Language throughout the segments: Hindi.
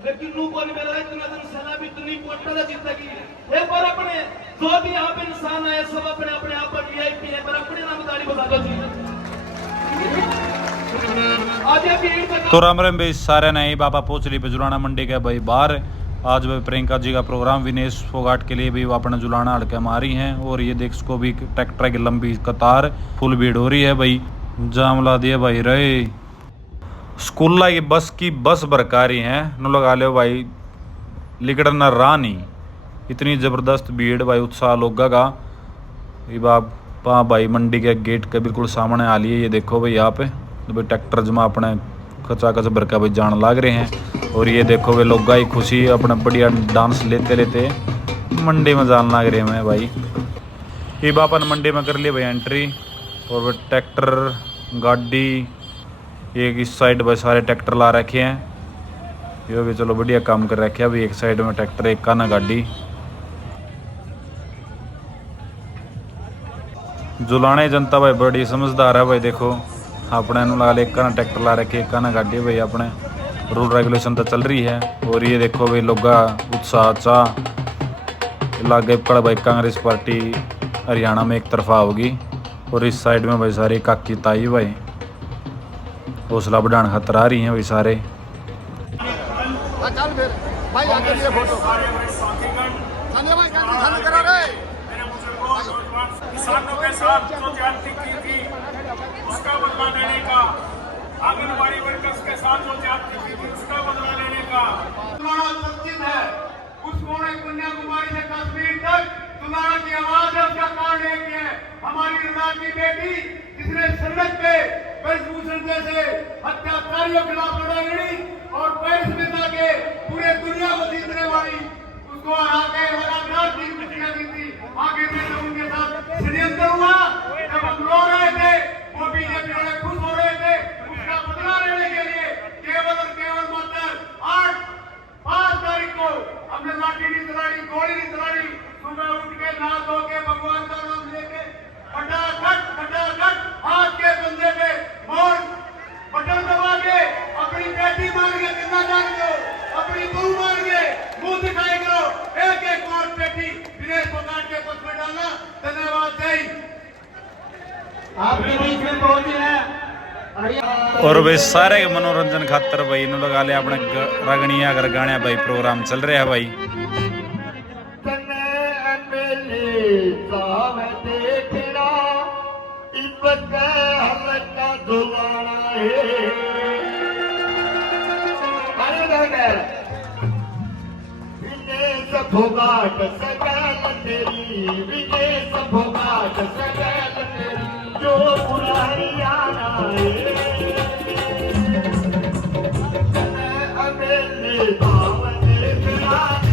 लेकिन नू बोल मेरा इतना दिन सना भी इतनी पोटला जिंदगी है पर अपने जो भी आप इंसान है सब अपने अपने आप पर वीआईपी है पर अपने नाम ताड़ी बता दो जी आज ये भीड़ तो राम राम भाई सारे नहीं बाबा पोचली पे जुलाना मंडी के भाई बाहर आज भाई प्रियंका जी का प्रोग्राम विनेश फोगाट के लिए भी वो अपना जुलाना हड़के मारी हैं और ये देख इसको भी ट्रैक्टर की लंबी कतार फुल भीड़ हो रही है भाई जाम ला दिए भाई रहे स्कूल की बस बरकारी हैं न लगा लो भाई लिकड़ न रानी इतनी ज़बरदस्त भीड़ भाई उत्साह लोगा का ये बाप भाई मंडी के गेट के बिल्कुल सामने आ लिए ये देखो भाई यहाँ पे तो भाई ट्रैक्टर जमा अपने कचा कच भर का भाई जान लाग रहे हैं और ये देखो भाई लोग ही खुशी अपना बढ़िया डांस लेते लेते मंडी में जान लाग रहे हैं भाई ये बापन मंडी में कर लिए भाई एंट्री और भाई ट्रैक्टर गाड़ी एक इस साइड भाई सारे ट्रैक्टर ला रखे हैं ये भी चलो बढ़िया काम कर रखे हैं अभी एक साइड में ट्रैक्टर एक काना गाड़ी जुलाने जनता भाई बड़ी समझदार है भाई देखो अपने लाल एक काना ट्रैक्टर ला रखे एक काना गाड़ी भाई अपने रूल रेगुलेशन तो चल रही है और ये देखो भाई लोगा उत्साह चाह लागे पड़ भाई कांग्रेस पार्टी हरियाणा में एक तरफा होगी और इस साइड में भाई सारी काकी ताई भाई हौसला बढ़ाने खातर आ रही हैं भाई सारे किसानों के साथ जो ज्यादती की थी उसका बदला लेने का, आंगनबाड़ी वर्कर्स के साथ जो ज्यादती की थी उसका बदला लेने का है। उस कोने कन्याकुमारी से कश्मीर तक तुम्हारा की आवाज है, उसका कारण एक है हमारी रजा की बेटी जिसने सड़क पे ब्रजभूषण जैसे हत्याकारियों के खिलाफ लड़ाई लड़ी और पेरिस में जाके पूरे दुनिया को जीतने वाली उसको हरा के लगातार 3 कुर्सियां जीती। आगे में जो उनके साथ षड्यंत्र हुआ जब हम रो रहे थे वो बीजेपी वाले खुश हो रहे थे उसका बदला लेने के लिए केवल और केवल मात्र 5 तारीख को हमने लाठी नहीं चलाई, गोली नहीं चलाई, सुबह उठ के नहा धो के भगवान का नाम लेके खटाखट हाथ के बंदे पे मोर बटन दबा के अपनी बेटी मार के जिंदा जान दो, अपनी बहू मार के मुंह दिखाई करो, एक और बेटी विदेश पकड़ के पथ में डालना। धन्यवाद। जय आपके बीच में पहुंचे हैं और भाई सारे मनोरंजन खातर भाई इन लगा ले अपने रगड़िया अगर गाने भाई प्रोग्राम चल रहे हैं भाई भोगाट सगल तेरी विदेश भोगाट सगल तेरी जो पूरा हरियाणा अमेले भावन विराज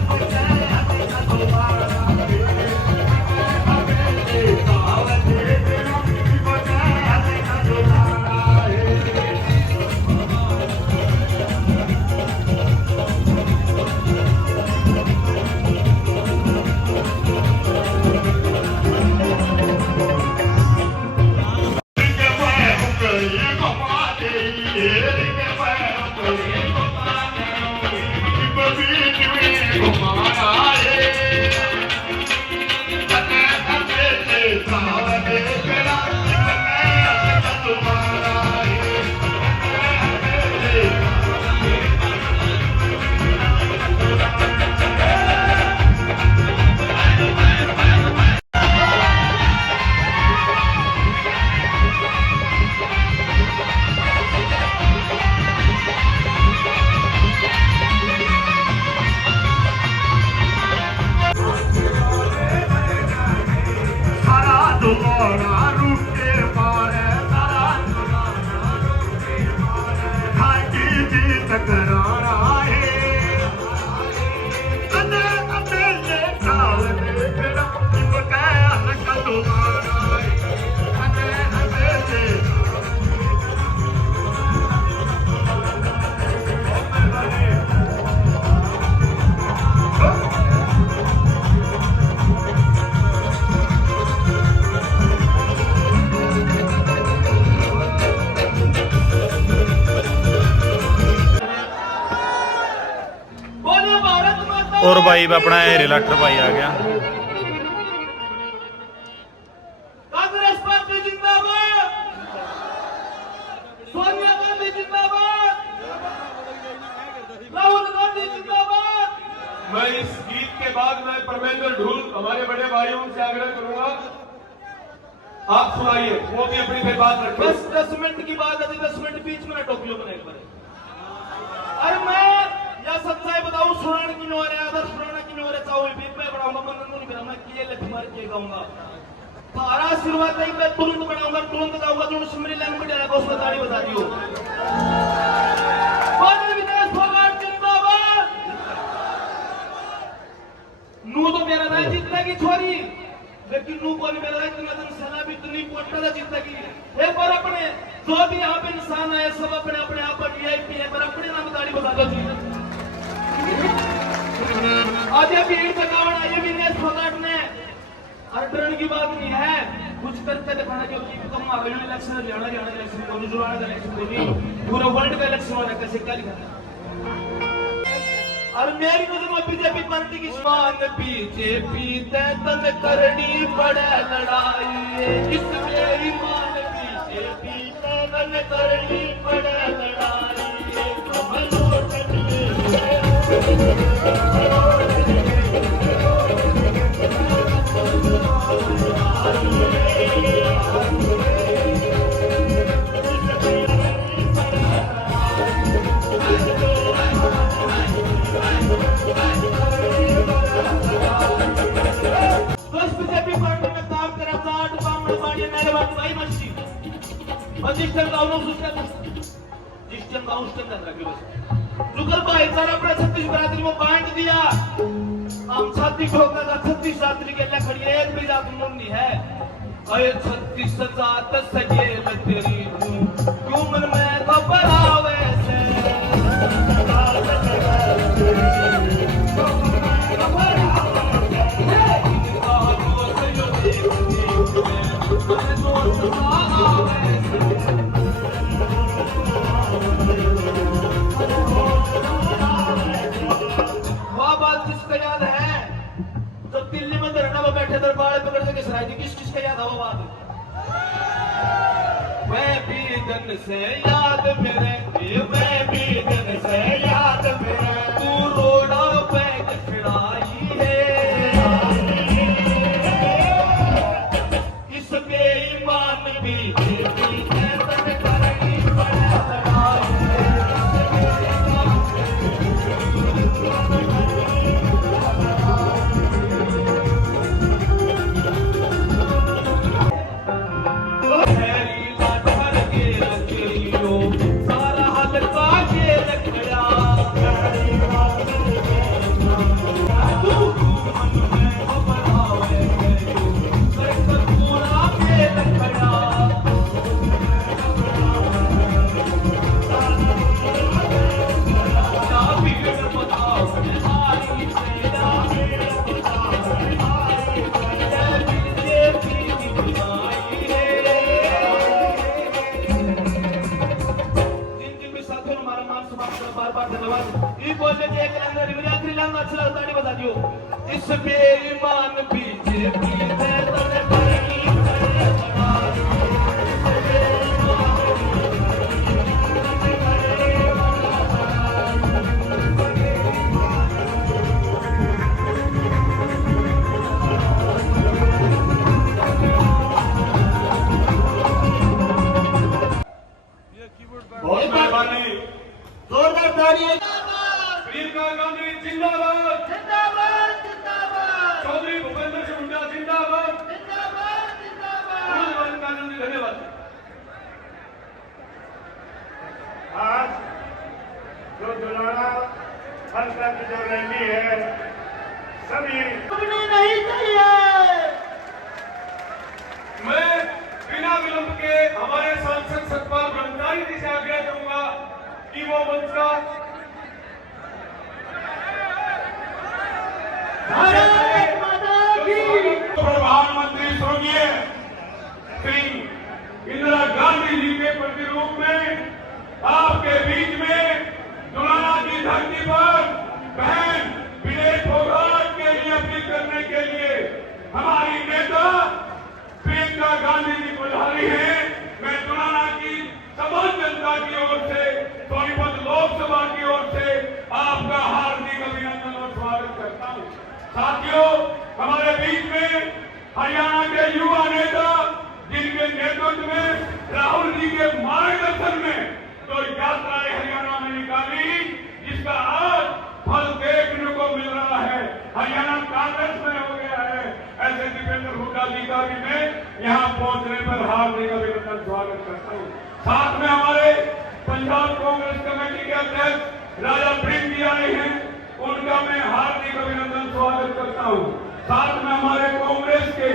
और भाई अपना रिलेक्टर भाई आ गया। कांग्रेस पार्टी जिंदाबाद, सोनिया गांधी जिंदाबाद, राहुल गांधी जिंदाबाद। मैं इस गीत के बाद मैं परमेंद्र ढूल हमारे बड़े भाइयों से आग्रह करूंगा, आप सुनाइए, वो भी अपनी फिर बात रखें। बस 10 मिनट की बात है, 10 मिनट बीच में टोकलियों में नहीं पड़े। अरे मैं या सच्चाई बताऊं, सुनाने की नहीं हो रहा, आदर सुनाना की नहीं हो रहा, चाहो बीच में बनाऊंगा, बंधन नहीं बनाऊंगा, किए लेके मार के गाऊंगा। तारा आशीर्वाद नहीं, मैं तुरंत बनाऊंगा, तुरंत गाऊंगा, जो सिमरी लैंग्वेज है उसको ताड़ी बता दियो। विदेश फोगाट जिंदाबाद। नू तो मेरा नहीं जीतनेगी छोरी, लेकिन नू को मेरा इतना दिन सेना भी इतनी पोटा जीतेगी। एक बार अपने जो भी यहाँ पे इंसान आए सब अपने अपने आप पर वीआईपी है, पर अपने नाम ताड़ी बता दो। आज ये भीड़ जगावट आई विदेश फोगाट ने, डरने की बात नहीं है, कुछ करके दिखाना, क्योंकि कम आ गई इलेक्शन, हरियाणा इलेक्शन को, गुजरात का इलेक्शन को नहीं, पूरे वर्ल्ड का इलेक्शन हो रहा है, कैसे क्या लिखा। और मेरी नजर में बीजेपी पार्टी की मान, बीजेपी तन करनी पड़े लड़ाई, इस मेरी मान बीजेपी तन करनी पड़े लड़ाई। छत्तीस बरादरी में बांट दिया, हम 36 ठोकर 36 रात्रि के लिए खड़ी है, एक भी जात मुन्नी है। अरे 36 जात सगे मैं तेरी हूँ, क्यों मन में घबरावे से। दरबार पकड़ के सराय किस किस का याद हवा बात, मैं भी दिन से याद मेरे, मैं भी दिन से याद मेरे, तू रोड़ा बैग खिड़ाई है, इस बेईमान बीजेपी तन करनी पड़े लड़ाई। इस बेईमान बीजेपी बहुत मेहरबानी, जोरदार तालियां। प्रियंका गांधी जिंदाबाद, जिंदाबाद जिंदाबाद, चौधरी भूपेंद्र सिंह हुड्डा जिंदाबाद, जिंदाबाद जिंदाबाद, धन्यवाद। आज जो दुलारा हल्का की जो रैली है, सभी नहीं चाहिए। मैं बिना विलंब के हमारे सांसद सतपाल भंडारी जी से आग्रह करूंगा कि वो मंच का प्रधानमंत्री स्वर्गीय श्री इंदिरा गांधी जी के प्रतिरूप में आपके बीच में दुलारा की धरती पर बहन विदेश हमारी नेता प्रियंका गांधी जी पधारी हैं। मैं जुलाना की समस्त जनता की ओर से, सोनीपत लोकसभा की ओर से आपका हार्दिक अभिनंदन और स्वागत करता हूं। साथियों, हमारे बीच में हरियाणा के युवा नेता, जिनके नेतृत्व में राहुल जी के मार्गदर्शन में तो यात्राएं हरियाणा में निकाली, जिसका आज फल देखने को मिल रहा है। हरियाणा कांग्रेस में हो गया है। ऐसे दीपेंद्र हुड्डा जी का भी मैं यहाँ पहुंचने पर हार्दिक अभिनंदन स्वागत करता हूँ। साथ में हमारे पंजाब कांग्रेस कमेटी के अध्यक्ष राजा प्रेम जी आए हैं, उनका मैं हार्दिक अभिनंदन स्वागत करता हूँ। साथ में हमारे कांग्रेस के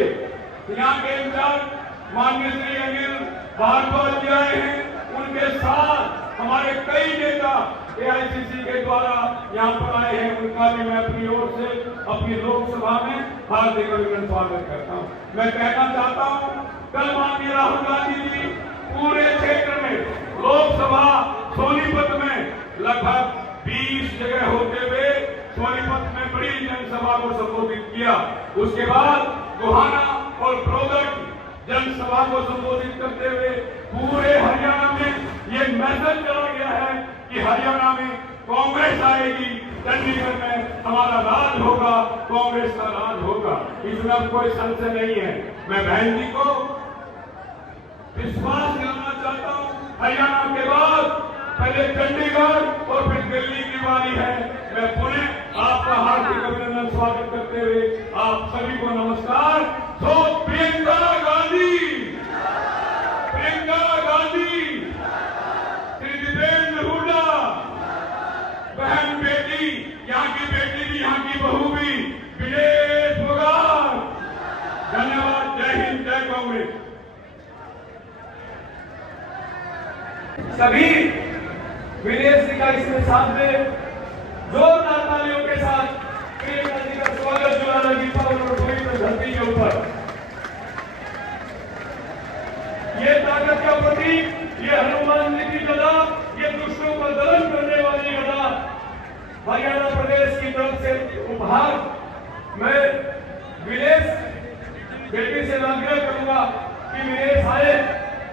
यहाँ के इंचार्ज माननीय श्री अनिल भारद्वाज जी आए हैं, उनके साथ हमारे कई नेता एआईसीसी के द्वारा यहाँ पर आए हैं, उनका भी मैं अपनी ओर से अपनी लोकसभा में हार्दिक अभिनंदन स्वागत करता हूँ। मैं कहना चाहता हूँ, कल माननीय राहुल गांधी जी पूरे क्षेत्र में लोकसभा सोनीपत में लगभग 20 जगह होते हुए सोनीपत में बड़ी जनसभा को संबोधित किया। उसके बाद गोहाना और ब्रोदर की जनसभा को संबोधित करते हुए पूरे हरियाणा में ये मैसेज चला गया है कि हरियाणा में कांग्रेस आएगी, चंडीगढ़ में हमारा राज होगा, कांग्रेस का राज होगा। इसमें अब कोई संशय नहीं है। मैं बहन जी को विश्वास दिलाना चाहता हूँ, हरियाणा के बाद पहले चंडीगढ़ और फिर दिल्ली की बारी है। मैं पुनः आपका हार्दिक अभिनंदन स्वागत करते हुए आप सभी को नमस्कार। तो प्रियंका गांधी, प्रियंका गांधी, श्री दीपेंद्र हुड्डा, बहन बेटी, यहाँ की बेटी भी, यहाँ की बहू भी, विदेश फोगाट। धन्यवाद। जय हिंद, जय कांग्रेस। सभी विदेश का इसमें साथ में जोरदार तालियों के साथ प्रियंका जी का स्वागत जुलाना की पावन और पवित्र धरती के ऊपर। ये ताकत का प्रतीक, ये हनुमान जी की गदा, ये दुष्टों को दलन करने वाली गदा हरियाणा प्रदेश की तरफ से उपहार। मैं विदेश बेटी से आग्रह करूंगा कि विदेश आए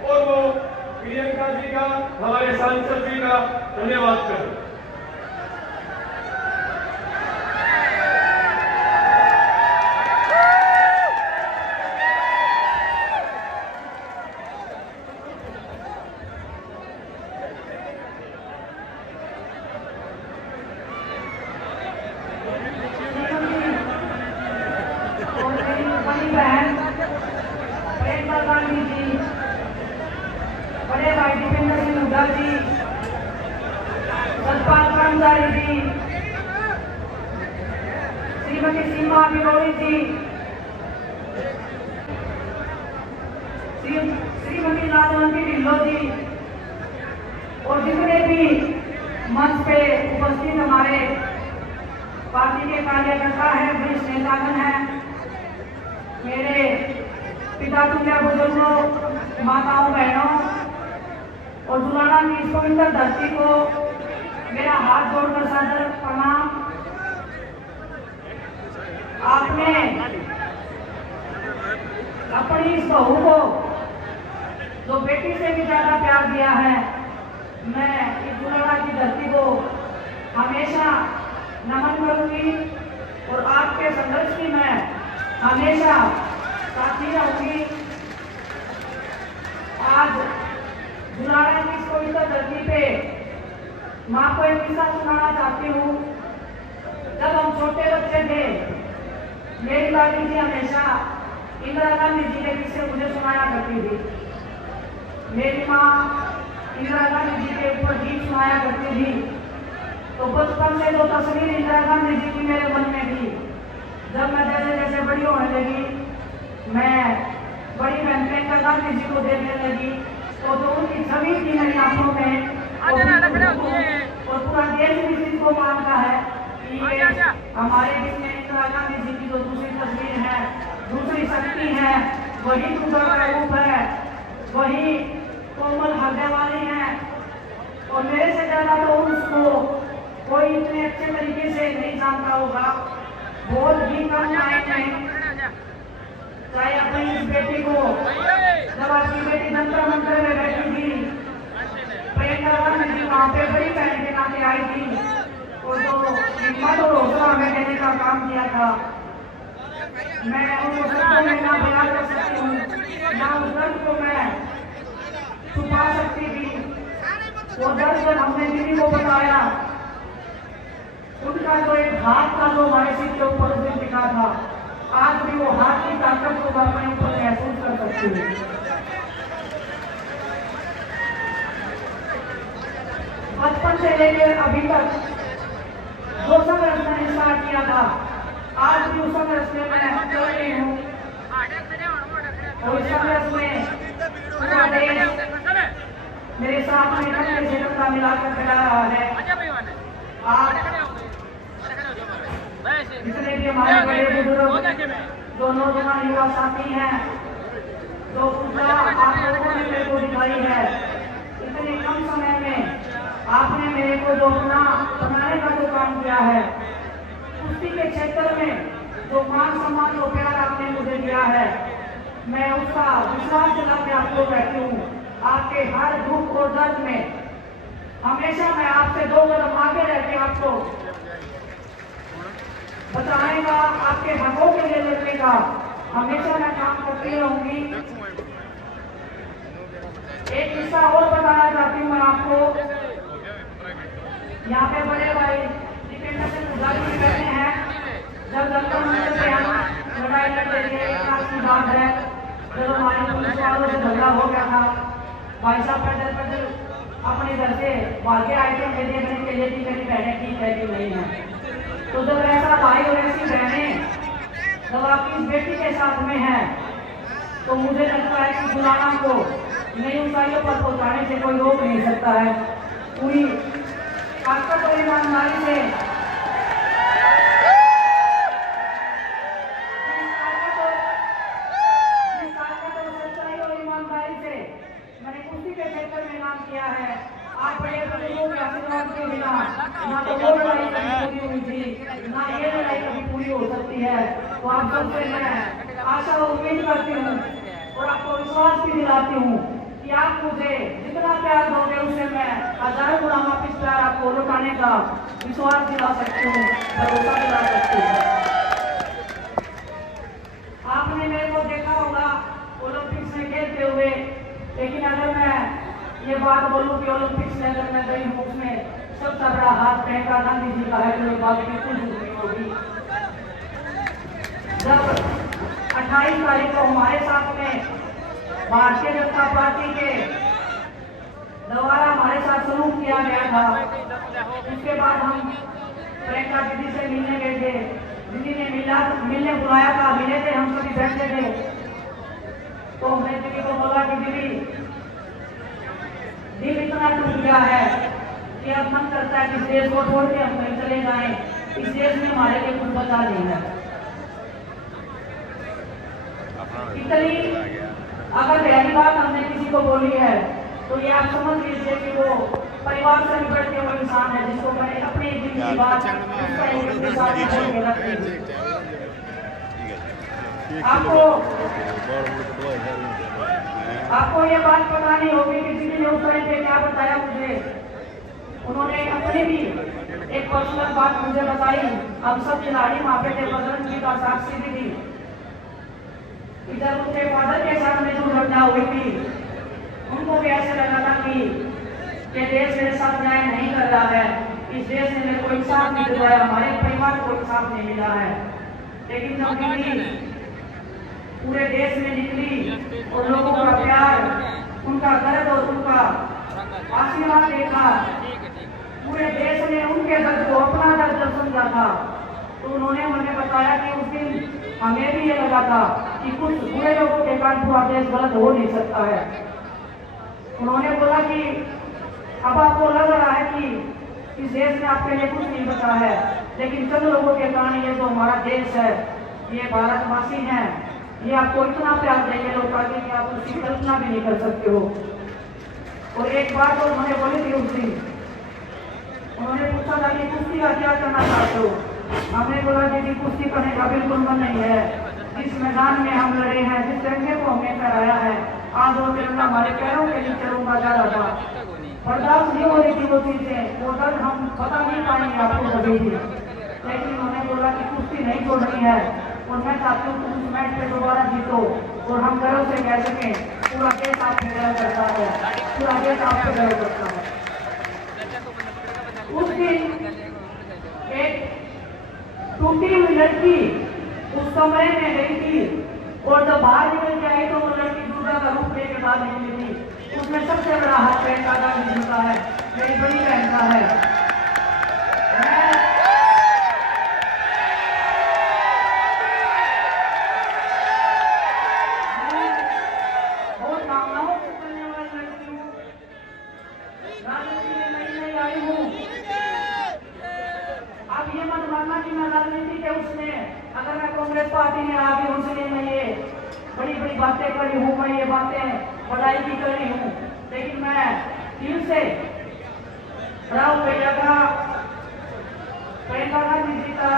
और वो प्रियंका जी का, हमारे सांसद जी का धन्यवाद करें। प्रियंका गांधी जी, बड़े भाई दीपेंद्र सिंह हुड्डा जी, सतपाल कर्मचारी जी, श्रीमती सीमा बिरोड़ी जी, श्रीमती राजवंती ढिल्लो जी और जितने भी मंच पे उपस्थित हमारे पार्टी के कार्यकर्ता हैं, वरिष्ठ नेतागण हैं, मेरे पिता तुल्य बुजुर्गों, माताओं, बहनों और जुलाना की इस पवित्र धरती को मेरा हाथ जोड़कर सादर प्रणाम। आपने अपनी इस बहू को जो बेटी से भी ज्यादा प्यार दिया है, मैं इस जुलाना की धरती को हमेशा नमन करूंगी और आपके संघर्ष की मैं हमेशा साथी रहूंगी। आज जुलाना की इस पवित्र धरती पे माँ को एक किस्सा सुनाना चाहती हूँ। जब हम छोटे बच्चे थे, मेरी दादी जी हमेशा इंदिरा गांधी जी के किस्से मुझे सुनाया करती थी। मेरी माँ इंदिरा गांधी जी के ऊपर गीत सुनाया करती थी। तो बचपन से जो तस्वीर इंदिरा गांधी जी की मेरे मन में थी, जब मैं जैसे जैसे बड़ी होने लगी, मैं बड़ी बहन प्रियंका गांधी जी को देखने लगी, तो जो उनकी छवि थी मेरी आंखों में, और पूरा देश भी इसको मानता है कि ये हमारे बीच में इंदिरा गांधी जी की जो दूसरी तस्वीर है, दूसरी शक्ति है, वही दुर्गा का रूप है, वही कोमल हृदय वाली है। और मेरे से ज्यादा तो उसको कोई इतने अच्छे तरीके से नहीं जानता होगा। बहुत ही कम टाइम में चाहे अपनी इस बेटी को, जब आपकी बेटी जंतर मंतर में बैठी थी, प्रियंका गांधी जी वहां पे बड़ी बहन के नाते आई थी, और जो हिम्मत और हौसला हमें देने का काम किया था, मैं उनको शब्दों में ना बयान कर सकती हूँ, ना उस दर्द को मैं छुपा सकती थी। वो दर्द जब हमने दीदी को बताया, उनका जो एक हाथ था जो हमारे सिर के ऊपर उस दिन दिखा था, आज भी वो हाथ की ताकत को मैं अपने ऊपर महसूस कर सकती हूँ। बचपन से लेकर अभी तक जो संघर्ष मैंने स्टार्ट किया था, आज भी उस संघर्ष में मैं चल रही हूँ, और इस संघर्ष में पूरा देश मेरे साथ में कंधे से कंधा मिलाकर खड़ा रहा है। आप जितने भी हमारे बड़े बुजुर्ग, जो नौजवान युवा साथी हैं, जो पूजा आप लोगों ने मेरे को दिखाई है, इतने कम समय में आपने मेरे को जो अपना बनाने का जो काम किया है, कुश्ती के क्षेत्र में जो मान सम्मान जो प्यार आपने मुझे दिया है, मैं उसका विश्वास दिला के आपको कहती हूँ, आपके हर दुख और दर्द में हमेशा मैं आपसे 2 कदम आगे रह के आपको बताने का, आपके हकों के लिए लड़ने का हमेशा मैं काम करती रहूंगी। एक किस्सा और बताना चाहती हूँ मैं आपको। यहाँ पे बड़े भाई जितेंद्र सिंह पुजारी बैठे हैं, जब जंतर मंतर पे हम लड़ाई लड़ते थे, एक साल की बात है, जब हमारे पुलिस वालों से झगड़ा हो गया था, भाई साहब पैदल पैदल अपने घर से भागे आए थे हमें देखने के लिए कि मेरी बहनें ठीक है कि नहीं है। तो जब ऐसा भाई और ऐसी बहनें जब आपकी इस बेटी के साथ में है, तो मुझे लगता है कि जुलाना को नई ऊंचाइयों पर पहुंचाने से कोई रोक नहीं सकता है। पूरी ताकत और ईमानदारी से मैंने कुश्ती के क्षेत्र में नाम किया है। आप बड़े बुजुर्गों के आशीर्वाद के बिना ना तो वो लड़ाई कभी पूरी हुई थी, ना ये लड़ाई कभी पूरी हो सकती है। तो आप सबसे मैं आशा और उम्मीद करती हूँ और आपको विश्वास भी दिलाती हूँ कि आप मुझे जितना प्यार दोगे उससे मैं 1000 गुना वापिस प्यार आपको लौटाने का विश्वास दिला सकती हूँ, भरोसा दिला सकती हूँ। आपने मेरे को देखा होगा ओलंपिक्स में खेलते हुए, लेकिन अगर मैं ये बात बोलूं कि ओलंपिक्स में अगर मैं गई हूँ, उसमें सबसे बड़ा हाथ प्रियंका गांधी जी का है, तो ये बात बिल्कुल नहीं होगी। जब 28 तारीख को हमारे साथ में भारतीय जनता पार्टी के द्वारा हमारे साथ सलूक किया गया था, उसके बाद हम प्रियंका दीदी से मिलने गए थे, दीदी ने मिलने बुलाया था, मिले थे, हम सभी बैठे थे। तो हमने दीदी को बोला कि दीदी दिल इतना टूट गया है कि अब मन करता है कि इस देश को छोड़ के हम कहीं चले जाएं, इस देश में हमारे लिए कुछ बचा नहीं है। इतनी अगर पहली बात हमने किसी को बोली है तो ये आप समझ लीजिए कि वो परिवार से निकट के वो इंसान है जिसको मैंने अपनी दिल की बात आपको ये बात पता नहीं होगी कि किसी ने उस टाइम पे क्या बताया मुझे। उन्होंने अपनी भी एक पर्सनल बात मुझे बताई। हम सब खिलाड़ी वहाँ पे थे, बजरंग जी का साक्षी भी थी। जब उनके फादर के साथ में जो घटना हुई थी, उनको भी ऐसे लगा था कि देश मेरे साथ न्याय नहीं कर रहा है, इस देश ने मेरे को इंसाफ नहीं दिलाया, हमारे परिवार को इंसाफ नहीं मिला है। लेकिन जब दीदी पूरे देश में निकली और लोगों का प्यार, उनका दर्द और उनका आशीर्वाद देखा, पूरे देश ने उनके दर्द को अपना दर्द समझा था, तो उन्होंने हमें बताया कि उस दिन हमें भी ये लगा था कि कुछ बुरे लोगों के कारण पूरा देश गलत हो नहीं सकता है। उन्होंने बोला कि अब आपको लग रहा है कि इस देश में आपके लिए कुछ नहीं बचा है, लेकिन चंद लोगों के कारण ये जो हमारा देश है, ये भारतवासी हैं, ये आपको इतना प्यार देंगे लोग आगे कि आप उसकी कल्पना भी नहीं कर सकते हो। और एक बात और उन्होंने बोली थी उस दिन, उन्होंने पूछा था कि कुश्ती का क्या करना चाहते हो। हमने बोला दीदी कुश्ती करने का बिल्कुल मन नहीं है, जिस मैदान में हम लड़े हैं, जिस तिरंगे को हमने फहराया है, आज वो तिरंगा हमारे पैरों के नीचे रूंगा जा रहा था। बर्दाश्त नहीं हो रही थी वो चीजें, वो दर्द हम पता नहीं पाएंगे आपको कभी भी। लेकिन उन्होंने बोला कि कुश्ती नहीं छोड़नी है और मैं चाहती हूँ तुम उस मैच पे दोबारा जीतो और हम गर्व से कह सकें पूरा देश आप पे गर्व करता है, पूरा देश आप पे गर्व करता है। उस दिन एक टूटी हुई लड़की उस कमरे में गई थी और जब बाहर निकल के आई तो वो लड़की दुर्गा का रूप लेके बाहर निकली थी। उसमें सबसे बड़ा हाथ प्रियंका गांधी जी का है, मेरी बड़ी बहन का है। बहुत भावनाओं से चलने वाली लड़की हूँ, राजनीति में नई आई हूँ। आप ये मत मानना कि मैं राजनीति के उसमें, अगर मैं कांग्रेस पार्टी में आ गई हूँ इसलिए मैं ये बड़ी बड़ी बातें करी हूँ, मैं ये बातें बढ़ाई भी करी हूँ, लेकिन मैं दिल से राहुल भैया का, प्रियंका गांधी जी का,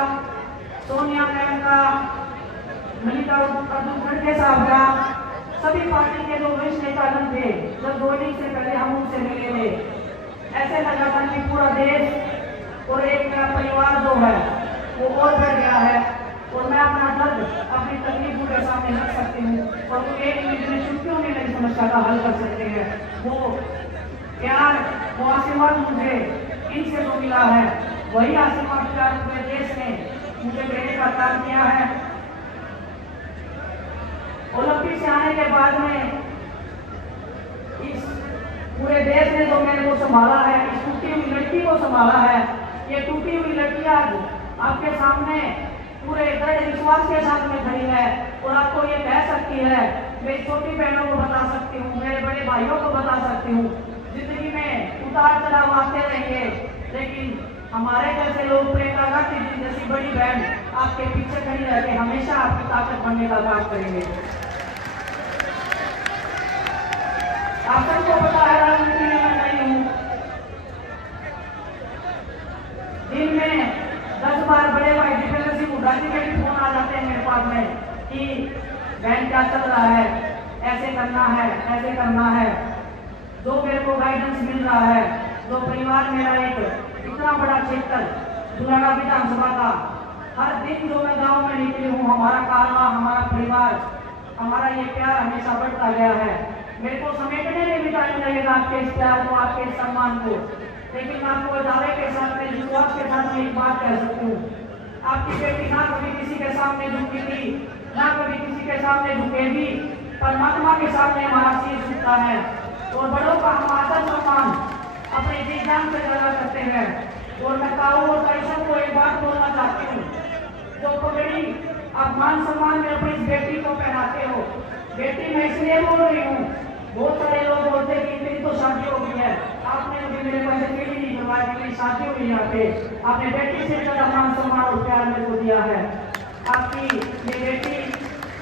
सोनिया मैम का, मल्लिकार्जुन खड़गे साहब का, सभी पार्टी के जो वरिष्ठ नेता थे, जब जोड़ने से पहले हम उनसे मिले थे, ऐसे लगा था कि पूरा देश और एक मेरा परिवार जो है वो और बढ़ गया है और मैं अपना दर्द, अपनी तकलीफ उनके सामने रख सकती हूँ और वो एक मिनट में छुट्टियों में मेरी समस्या का हल कर सकते हैं। वो प्यार, वो आशीर्वाद मुझे इनसे जो मिला है, वही आशीर्वाद प्यार पूरे देश ने मुझे देने का काम किया है। ओलंपिक से आने के बाद में इस पूरे देश ने जो मेरे को संभाला है, इस टूटी हुई लड़की को संभाला है, ये टूटी हुई लड़की आज आपके सामने पूरे दृढ़ विश्वास के साथ में खड़ी है और आपको ये कह सकती है, मेरी छोटी बहनों को बता सकती हूँ, मेरे बड़े भाइयों को बता सकती हूँ, जिंदगी में उतार चढ़ाव आते रहेंगे, लेकिन हमारे जैसे लोग, प्रियंका गांधी जी जैसी बड़ी बहन आपके पीछे खड़ी रहकर हमेशा आपकी ताकत बनने का काम करेंगे। आप सबको पता है राजनीति में मैं नहीं हूँ, दिन में 10 बार बड़े भाई दीपेंद्र सिंह हुड्डा जी के भी फोन आ जाते हैं मेरे पास में कि बहन क्या चल रहा है, ऐसे करना है, ऐसे करना है। जो मेरे को गाइडेंस मिल रहा है, जो परिवार मेरा एक इतना बड़ा क्षेत्र जुलाना विधानसभा का, हर दिन जो मैं गांव में निकली हूँ, हमारा कारवा, हमारा परिवार, हमारा ये प्यार हमेशा बढ़ता गया है। मेरे को समेटने में भी टाइम लगेगा आपके इस प्यार को, आपके इस सम्मान को, लेकिन मैं आपको दावे के साथ में, विश्वास के साथ में एक बात कह सकती हूँ, आपकी बेटी ना कभी किसी के सामने झुकी थी, ना कभी किसी के सामने झुकेगी, परमात्मा के सामने हमारा सिर झुकता है और बड़ों का हम आदर सम्मान अपने जी जान से ज्यादा करते हैं। और मैं काऊ और कैसन को एक बात बोलना चाहती हूँ, जो पगड़ी आप मान सम्मान में अपनी बेटी को पहनाते हो, बेटी मैं इसलिए बोल रही हूँ, बहुत सारे लोग बोलते हैं कि मेरी तो शादी हो गई है, आपने मुझे मेरे पास अकेली नहीं करवाया, मेरी शादी हो गई, यहाँ पे आपने बेटी से ज्यादा मान सम्मान और प्यार मेरे को दिया है। आपकी ये बेटी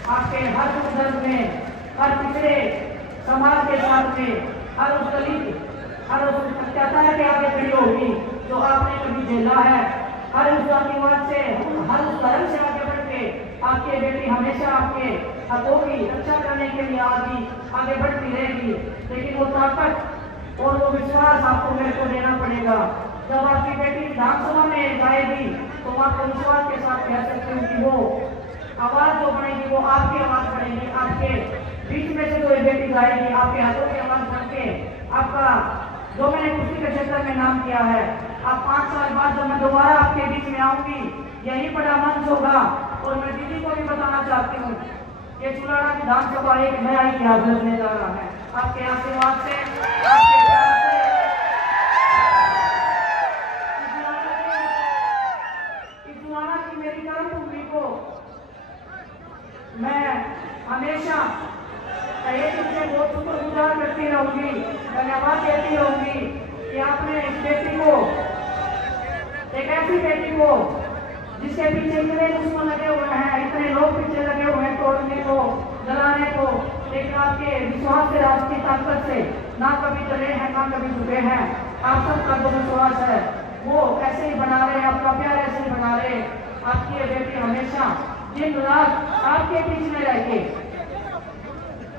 आपके हर दुख दर्द में, हर पिछड़े समाज के साथ में, हर उस दलित, हर उस अत्याचार के आगे खड़ी होगी जो आपने कभी झेला है, हर उस जातिवाद से, हर उस धर्म से आगे बढ़ के आपकी बेटी हमेशा आपके हकों की रक्षा करने के लिए आगे बढ़ती रहेगी। लेकिन वो ताकत और वो विश्वास आपको मेरे को देना पड़ेगा। जब आपकी बेटी विधानसभा में जाएगी तो मैं आपको विश्वास के साथ कह सकती हूँ कि वो आवाज जो बनेगी वो आपकी आवाज बनेगी, आपके बीच में से जो ये बेटी जाएगी, आपके हाथों की आवाज बन के आपका जो मैंने कुश्ती के क्षेत्र में नाम किया है, आप 5 साल बाद जब मैं दोबारा आपके बीच में आऊंगी, यही बड़ा मंच होगा। और मैं दीदी को भी बताना चाहती हूँ, ये चुलाड़ा विधानसभा एक नया इतिहास रचने जा रहा है, आपके आशीर्वाद से, आपके प्यार से। इस चुलाड़ा की मेरी कर्मभूमि को मैं हमेशा से बहुत शुक्रगुजार करती रहूंगी, धन्यवाद देती रहूंगी कि आपने इस बेटी को, एक ऐसी बेटी को जिसके पीछे इतने दुश्मन लगे हुए हैं, इतने लोग पीछे लगे हुए हैं तोड़ने को, जलाने को, लेकिन आपके विश्वास से, आपकी ताकत से ना कभी डरे हैं, ना कभी झुके हैं। आप सबका जो विश्वास है वो ऐसे ही बना रहे, आपका प्यार ऐसे ही बना रहे। आपकी ये बेटी हमेशा दिन रात आपके बीच में रह के।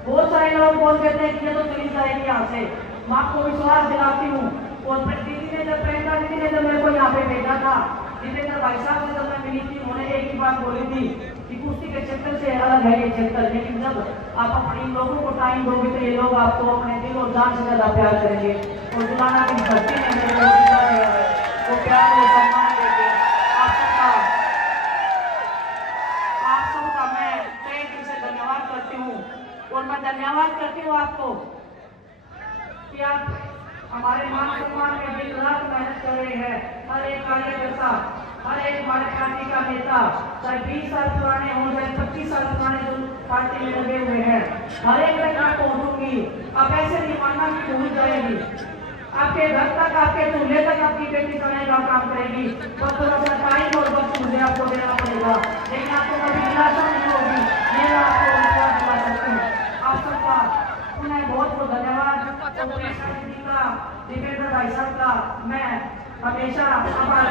बहुत सारे लोग बोल देते हैं कि ये तो चली जाएगी यहाँ से, मैं आपको विश्वास दिलाती हूँ। और दीदी ने जब प्रियंका दीदी ने जब मेरे को यहाँ पे भेजा था, जितेंद्र भाई साहब से जब मैं मिली थी, उन्होंने एक ही बात बोली थी कि कुश्ती के क्षेत्र से अलग है ये क्षेत्र, लेकिन जब आप अपने इन लोगों को टाइम दोगे तो ये लोग आपको अपने दिल और जान से ज्यादा प्यार करेंगे। और जुलाना की धरती में मेरे को दिखा गया है, वो प्यार और सम्मान देंगे। आप सबका मैं तहे दिल से धन्यवाद करती हूँ। और मैं धन्यवाद करती हूँ आपको कि आप हमारे मान सम्मान में दिन रात मेहनत कर रहे हैं। हर एक कार्यकर्ता, हर एक हमारे पार्टी का नेता, चाहे 20 साल पुराने हो, चाहे 25 साल पुराने जो पार्टी में लगे हुए हैं, हर एक तक मैं पहुंचूंगी। आप ऐसे नहीं मानना कि पहुंच जाएगी, आपके घर तक, आपके चूल्हे तक आपकी बेटी समय का काम करेगी। बस थोड़ा सा टाइम और वक्त मुझे आपको देना पड़ेगा, लेकिन आपको कभी निराशा नहीं होगी, ये मैं आपको विश्वास दिला सकती हूँ। आप सबका उन्हें बहुत बहुत धन्यवाद। का, दीपेंद्र भाई साहब का मैं हमेशा आभार